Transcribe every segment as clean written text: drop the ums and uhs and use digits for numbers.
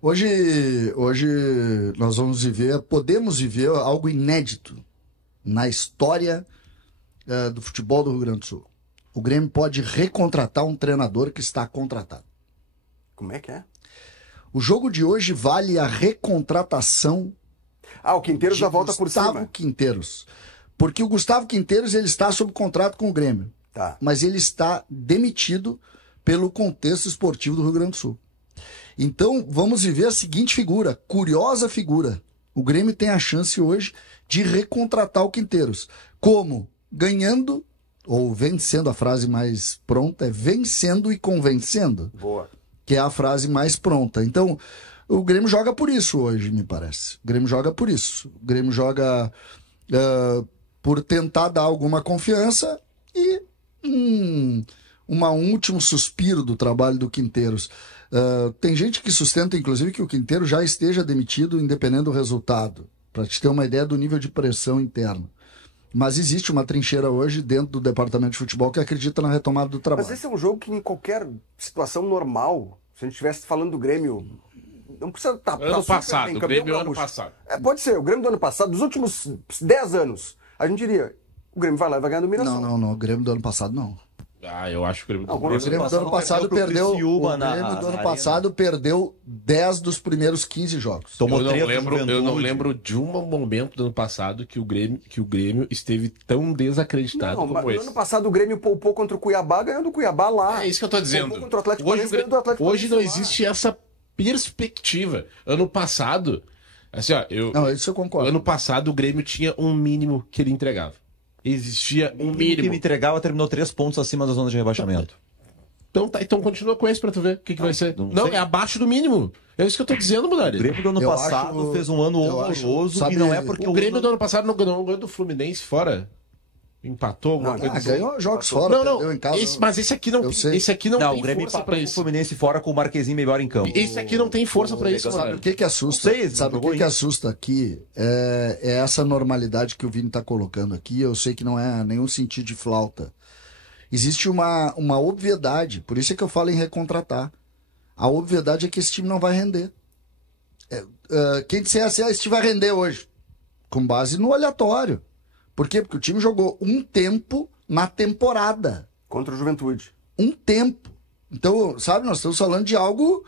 Hoje nós podemos viver algo inédito na história do futebol do Rio Grande do Sul. O Grêmio pode recontratar um treinador que está contratado. Como é que é? O jogo de hoje vale a recontratação. O Quinteiros já volta por cima. Gustavo Quinteiros. Porque o Gustavo Quinteiros ele está sob contrato com o Grêmio. Tá. Mas ele está demitido pelo contexto esportivo do Rio Grande do Sul. Então, vamos viver a seguinte figura, curiosa figura. O Grêmio tem a chance hoje de recontratar o Quinteiros. Como? Ganhando, ou vencendo, a frase mais pronta é vencendo e convencendo. Boa. Que é a frase mais pronta. Então, o Grêmio joga por isso hoje, me parece. O Grêmio joga por isso. O Grêmio joga por tentar dar alguma confiança e um último suspiro do trabalho do Quinteiros. Tem gente que sustenta, inclusive, que o Quinteiros já esteja demitido independente do resultado, para te ter uma ideia do nível de pressão interna. Mas existe uma trincheira hoje dentro do departamento de futebol que acredita na retomada do trabalho. Mas esse é um jogo que em qualquer situação normal, se a gente estivesse falando do Grêmio, não precisa estar... Ano passado, o Grêmio ano passado. Pode ser, o Grêmio do ano passado, dos últimos 10 anos, a gente diria, o Grêmio vai lá e vai ganhar do Mirassol. Não, o Grêmio do ano passado não. Eu acho que o Grêmio do ano passado perdeu. O Grêmio do ano passado perdeu 10 dos primeiros 15 jogos. Eu não lembro de um momento do ano passado que o Grêmio esteve tão desacreditado como esse. No ano passado o Grêmio poupou contra o Cuiabá, ganhando o Cuiabá lá. É isso que eu tô dizendo. Contra o Atlético Paranaense, hoje não existe essa perspectiva. Ano passado, assim, não, isso eu concordo. Ano passado o Grêmio tinha um mínimo que ele entregava. Existia um mínimo. Que me entregava, terminou 3 pontos acima da zona de rebaixamento. Então continua com esse pra tu ver o que vai ser. Não, é abaixo do mínimo. É isso que eu tô dizendo, Munari. O Grêmio do ano passado fez um ano horroroso e não é porque o Grêmio do ano passado não ganhou do Fluminense fora. Empatou alguma coisa assim. Ganhou jogos fora, perdeu em casa. Mas esse aqui não tem o Grêmio força pra isso. O Fluminense fora com o Marquezinho melhor em campo. Esse aqui não tem força pra isso, Sabe o que assusta? Sabe o que assusta aqui? É essa normalidade que o Vini tá colocando aqui. Eu sei que não é nenhum sentido de flauta. Existe uma obviedade, por isso é que eu falo em recontratar. A obviedade é que esse time não vai render. Quem disser assim, esse time vai render hoje, com base no aleatório. Por quê? Porque o time jogou um tempo na temporada. Contra o Juventude. Um tempo. Então, sabe, nós estamos falando de algo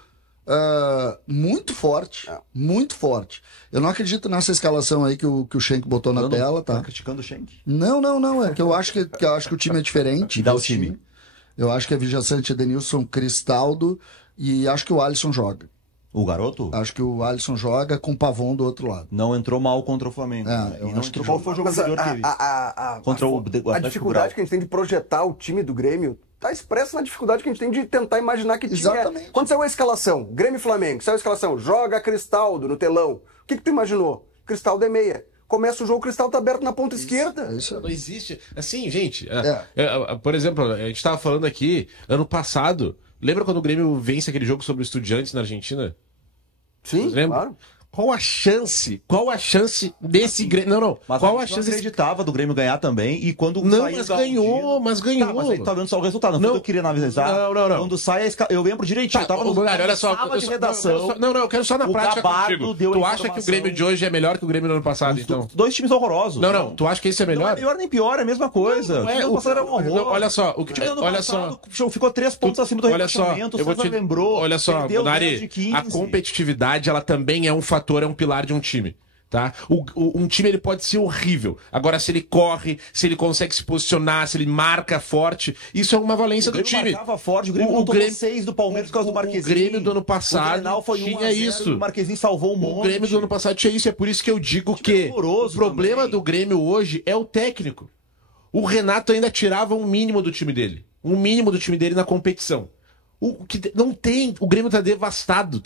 muito forte. Muito forte. Eu não acredito nessa escalação aí que o Schenck botou na tela, tá? Tá criticando o Schenck? Não. É que eu acho que o time é diferente. Dá o time. Eu acho que é Vijaçante, Edenilson, Cristaldo e acho que o Alisson joga. O garoto? Acho que o Alisson joga com o Pavon do outro lado. Não entrou mal contra o Flamengo. Eu não acho que entrou. Qual foi o jogo anterior que ele contra o Atlético? A dificuldade que a gente tem de projetar o time do Grêmio está expressa na dificuldade que a gente tem de tentar imaginar que time é. Quando saiu a escalação, Grêmio e Flamengo, saiu a escalação, joga Cristaldo no telão. O que tu imaginou? Cristaldo é meia. Começa o jogo, o Cristaldo tá aberto na ponta esquerda. Isso não existe. Assim, gente, por exemplo, a gente tava falando aqui, ano passado, lembra quando o Grêmio vence aquele jogo sobre o Estudiantes na Argentina? Sim, claro. Qual a chance desse Grêmio? Não. Mas qual a gente não acreditava do Grêmio ganhar também e quando não, mas ganhou. Tá, mas aí tá vendo só o resultado. Não foi o que eu queria analisar. Não. Quando sai a eu lembro direitinho. Tá, eu tava no olha só, sala de redação. Eu quero só na prática contigo. Tu acha que o Grêmio de hoje é melhor que o Grêmio do ano passado, então? Dois times horrorosos. Não. Tu acha que esse é melhor? Não é melhor nem pior, é a mesma coisa. Não é, o passado era um horror. Olha só, olha só. Ficou 3 pontos acima do rebaixamento. Eu vou te lembrou. Olha só, Munari, a competitividade ela também é um fator, é um pilar de um time. Tá? Um time ele pode ser horrível. Agora, se ele corre, se ele consegue se posicionar, se ele marca forte, isso é uma valência do time. Marcava forte, o Grêmio não tomou 6 do Palmeiras por causa do Marquezinho. O Grêmio do ano passado tinha isso. O Marquezinho salvou um monte. O Grêmio do ano passado tinha isso. É por isso que eu digo que o problema do Grêmio hoje é o técnico. O Renato ainda tirava um mínimo do time dele. Um mínimo do time dele na competição. O Grêmio tá devastado.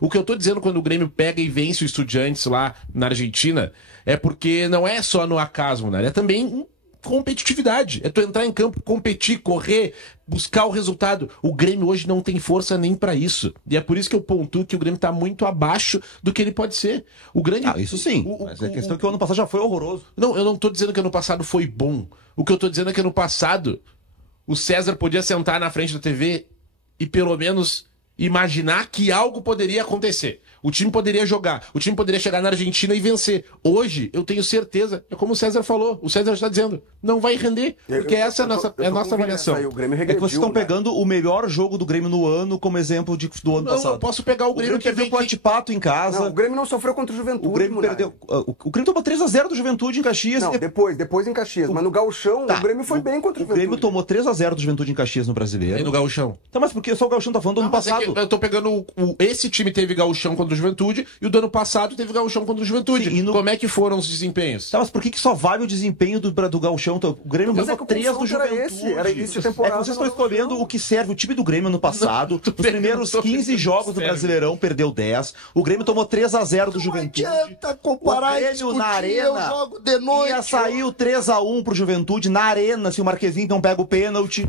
O que eu tô dizendo quando o Grêmio pega e vence o Estudiantes lá na Argentina é porque não é só no acaso, né? É também competitividade. É tu entrar em campo, competir, correr, buscar o resultado. O Grêmio hoje não tem força nem pra isso. E é por isso que eu pontuo que o Grêmio tá muito abaixo do que ele pode ser. O grande... isso sim. Mas a questão é que o ano passado já foi horroroso. Não, eu não tô dizendo que ano passado foi bom. O que eu tô dizendo é que ano passado o César podia sentar na frente da TV e pelo menos imaginar que algo poderia acontecer. O time poderia jogar, o time poderia chegar na Argentina e vencer. Hoje, eu tenho certeza, é como o César falou, o César está dizendo, não vai render, porque essa é a nossa avaliação. Aí, o Grêmio regrediu, que vocês estão pegando o melhor jogo do Grêmio no ano como exemplo do ano passado. Eu posso pegar o Grêmio que perdeu com o Atipato em casa. Não, o Grêmio não sofreu contra o Juventude. O Grêmio perdeu. O Grêmio tomou 3-0 do Juventude em Caxias. Não, depois em Caxias. Mas no Gauchão, o Grêmio foi bem contra o Juventude. O Grêmio tomou 3-0 do Juventude em Caxias no Brasileiro. E no Gauchão. Tá, mas porque só o Gauchão tá falando do ano passado. Eu tô pegando esse time teve Gauchão contra o Juventude e o do ano passado teve Gauchão contra o Juventude. Sim, como é que foram os desempenhos? Tá, mas por que só vale o desempenho do Gauchão? O Grêmio ganhou 3 do Juventude. Era início de temporada. Vocês estão escolhendo o que serve o time do Grêmio no passado. Os primeiros 15 jogos do Brasileirão perdeu 10. O Grêmio tomou 3-0 do Juventude. Não adianta comparar o Grêmio na Arena. Jogo de noite. Ia sair o 3-1 pro Juventude na Arena se o Marquezinho não pega o pênalti.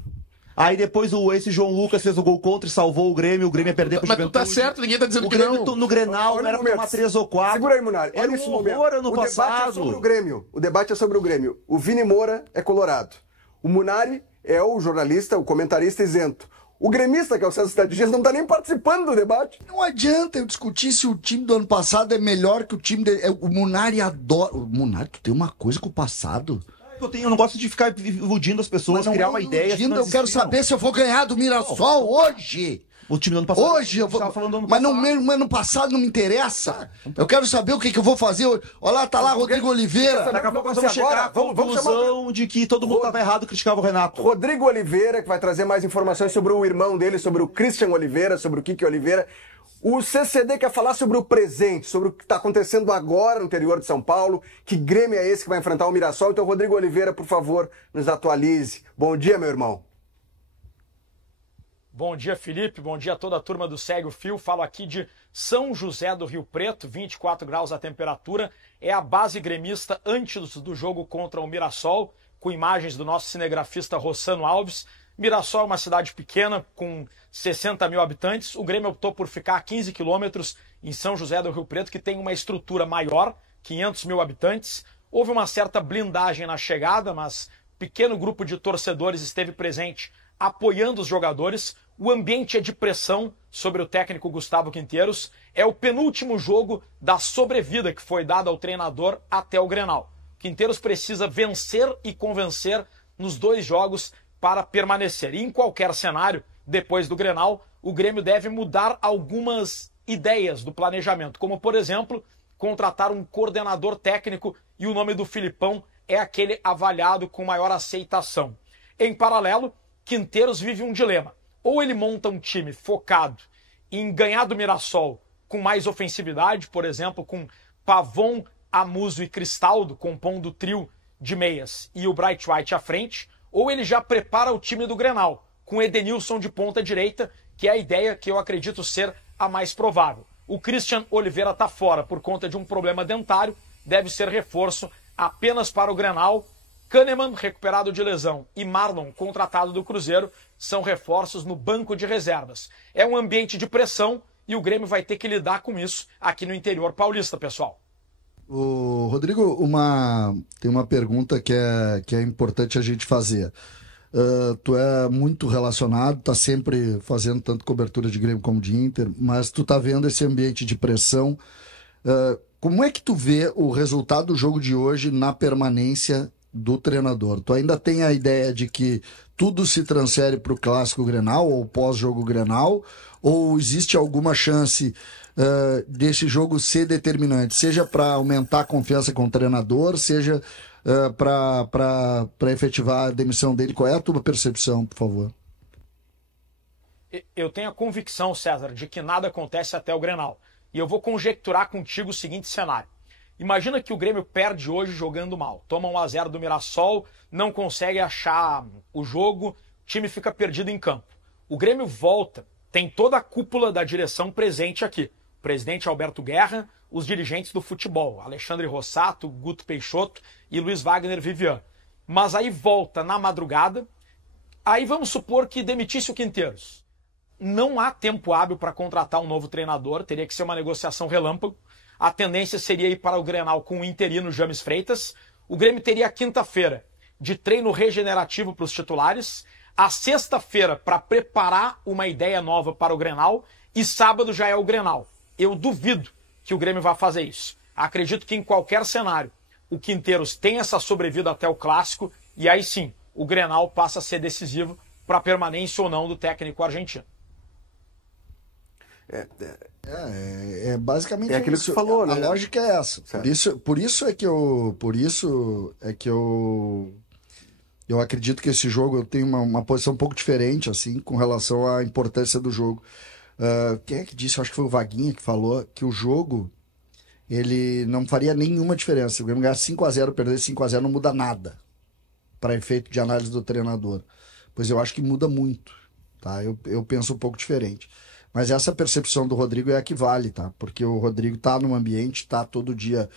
Aí depois esse João Lucas fez o gol contra e salvou o Grêmio ia perder pro Juventude. Mas tu tá certo, ninguém tá dizendo que não. O Grêmio no Grenal era pra tomar 3 ou 4. Segura aí, Munari. Era um horror ano passado. Debate é sobre o Grêmio. O debate é sobre o Grêmio. O Vini Moura é colorado. O Munari é o jornalista, o comentarista isento. O gremista, que é o César Cidade Dias, não tá nem participando do debate. Não adianta eu discutir se o time do ano passado é melhor que o time... O Munari adora... O Munari, tu tem uma coisa com o passado... Eu não gosto de ficar iludindo as pessoas, criar uma ideia. Eu quero saber se eu vou ganhar do Mirassol hoje. O time do ano passado. Hoje eu vou. Mas no ano passado não me interessa. Eu quero saber o que eu vou fazer hoje. Olha lá, tá lá Rodrigo Oliveira. Daqui a pouco nós vamos chegar à conclusão de que todo mundo estava errado e criticava o Renato. Rodrigo Oliveira, que vai trazer mais informações sobre o irmão dele, sobre o Christian Oliveira, sobre o Kiki Oliveira. O CCD quer falar sobre o presente, sobre o que está acontecendo agora no interior de São Paulo. Que Grêmio é esse que vai enfrentar o Mirassol? Então, Rodrigo Oliveira, por favor, nos atualize. Bom dia, meu irmão. Bom dia, Felipe. Bom dia a toda a turma do Segue o Fio. Falo aqui de São José do Rio Preto, 24 graus a temperatura. É a base gremista antes do jogo contra o Mirassol, com imagens do nosso cinegrafista Rossano Alves. Mirassol é uma cidade pequena, com 60 mil habitantes. O Grêmio optou por ficar a 15 quilômetros em São José do Rio Preto, que tem uma estrutura maior, 500 mil habitantes. Houve uma certa blindagem na chegada, mas pequeno grupo de torcedores esteve presente apoiando os jogadores. O ambiente é de pressão sobre o técnico Gustavo Quinteiros. É o penúltimo jogo da sobrevida que foi dada ao treinador até o Grenal. Quinteiros precisa vencer e convencer nos 2 jogos para permanecer. E em qualquer cenário, depois do Grenal, o Grêmio deve mudar algumas ideias do planejamento, como, por exemplo, contratar um coordenador técnico, e o nome do Filipão é aquele avaliado com maior aceitação. Em paralelo, Quinteiros vive um dilema. Ou ele monta um time focado em ganhar do Mirassol com mais ofensividade, por exemplo, com Pavon, Amuso e Cristaldo compondo o trio de meias e o Bright White à frente, ou ele já prepara o time do Grenal, com Edenilson de ponta direita, que é a ideia que eu acredito ser a mais provável. O Christian Oliveira está fora por conta de um problema dentário, deve ser reforço apenas para o Grenal. Kahneman, recuperado de lesão, e Marlon, contratado do Cruzeiro, são reforços no banco de reservas. É um ambiente de pressão e o Grêmio vai ter que lidar com isso aqui no interior paulista, pessoal. Ô, Rodrigo, tem uma pergunta que é importante a gente fazer. Tu é muito relacionado, tá sempre fazendo tanto cobertura de Grêmio como de Inter, mas tu tá vendo esse ambiente de pressão. Como é que tu vê o resultado do jogo de hoje na permanência do treinador? Tu ainda tem a ideia de que tudo se transfere para o Clássico Grenal ou pós-jogo Grenal? Ou existe alguma chance desse jogo ser determinante, seja para aumentar a confiança com o treinador, seja para efetivar a demissão dele? Qual é a tua percepção, por favor? Eu tenho a convicção, César, de que nada acontece até o Grenal. E eu vou conjecturar contigo o seguinte cenário. Imagina que o Grêmio perde hoje jogando mal. Toma 1-0 do Mirassol, não consegue achar o jogo, o time fica perdido em campo. O Grêmio volta, tem toda a cúpula da direção presente aqui. O presidente Alberto Guerra, os dirigentes do futebol, Alexandre Rossato, Guto Peixoto e Luiz Wagner Vivian. Mas aí volta na madrugada, aí vamos supor que demitisse o Quinteiros. Não há tempo hábil para contratar um novo treinador, teria que ser uma negociação relâmpago. A tendência seria ir para o Grenal com o interino James Freitas. O Grêmio teria a quinta-feira de treino regenerativo para os titulares, a sexta-feira para preparar uma ideia nova para o Grenal e sábado já é o Grenal. Eu duvido que o Grêmio vá fazer isso. Acredito que em qualquer cenário o Quinteiros tem essa sobrevida até o Clássico e aí sim o Grenal passa a ser decisivo para a permanência ou não do técnico argentino. Basicamente é aquilo que você falou, né? A lógica é essa. Por isso é que eu acredito que esse jogo eu tenho uma posição um pouco diferente assim com relação à importância do jogo. Quem é que disse? Eu acho que foi o Vaguinha que falou que o jogo ele não faria nenhuma diferença. O Grêmio ganhar 5-0, perder 5-0 não muda nada para efeito de análise do treinador. Pois eu acho que muda muito, tá? Eu penso um pouco diferente. Mas essa percepção do Rodrigo é a que vale, tá? Porque o Rodrigo tá no ambiente, tá todo dia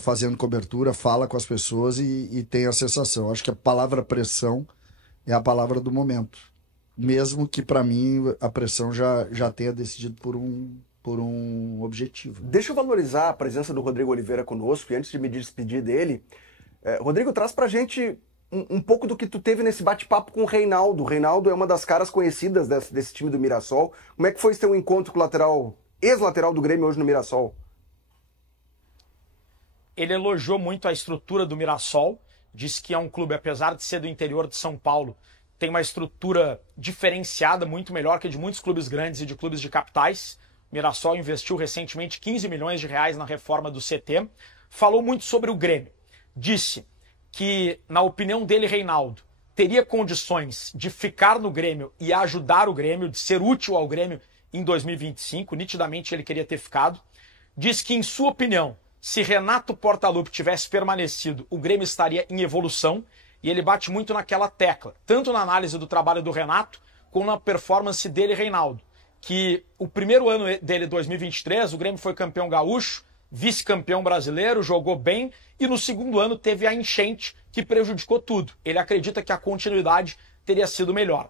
fazendo cobertura, fala com as pessoas e tem a sensação. Acho que a palavra pressão é a palavra do momento. Mesmo que, para mim, a pressão já tenha decidido por um objetivo. Deixa eu valorizar a presença do Rodrigo Oliveira conosco, e antes de me despedir dele, Rodrigo, traz pra gente um pouco do que tu teve nesse bate-papo com o Reinaldo. O Reinaldo é uma das caras conhecidas desse time do Mirassol. Como é que foi esse teu encontro com o ex-lateral do Grêmio hoje no Mirassol? Ele elogiou muito a estrutura do Mirassol, disse que é um clube, apesar de ser do interior de São Paulo, tem uma estrutura diferenciada, muito melhor que a de muitos clubes grandes e de clubes de capitais. O Mirassol investiu recentemente 15 milhões de reais na reforma do CT. Falou muito sobre o Grêmio. Disse que, na opinião dele, Reinaldo, teria condições de ficar no Grêmio e ajudar o Grêmio, de ser útil ao Grêmio em 2025. Nitidamente ele queria ter ficado. Diz que, em sua opinião, se Renato Portaluppi tivesse permanecido, o Grêmio estaria em evolução. E ele bate muito naquela tecla, tanto na análise do trabalho do Renato, como na performance dele, Reinaldo. Que o primeiro ano dele, 2023, o Grêmio foi campeão gaúcho, vice-campeão brasileiro, jogou bem, e no segundo ano teve a enchente que prejudicou tudo. Ele acredita que a continuidade teria sido melhor.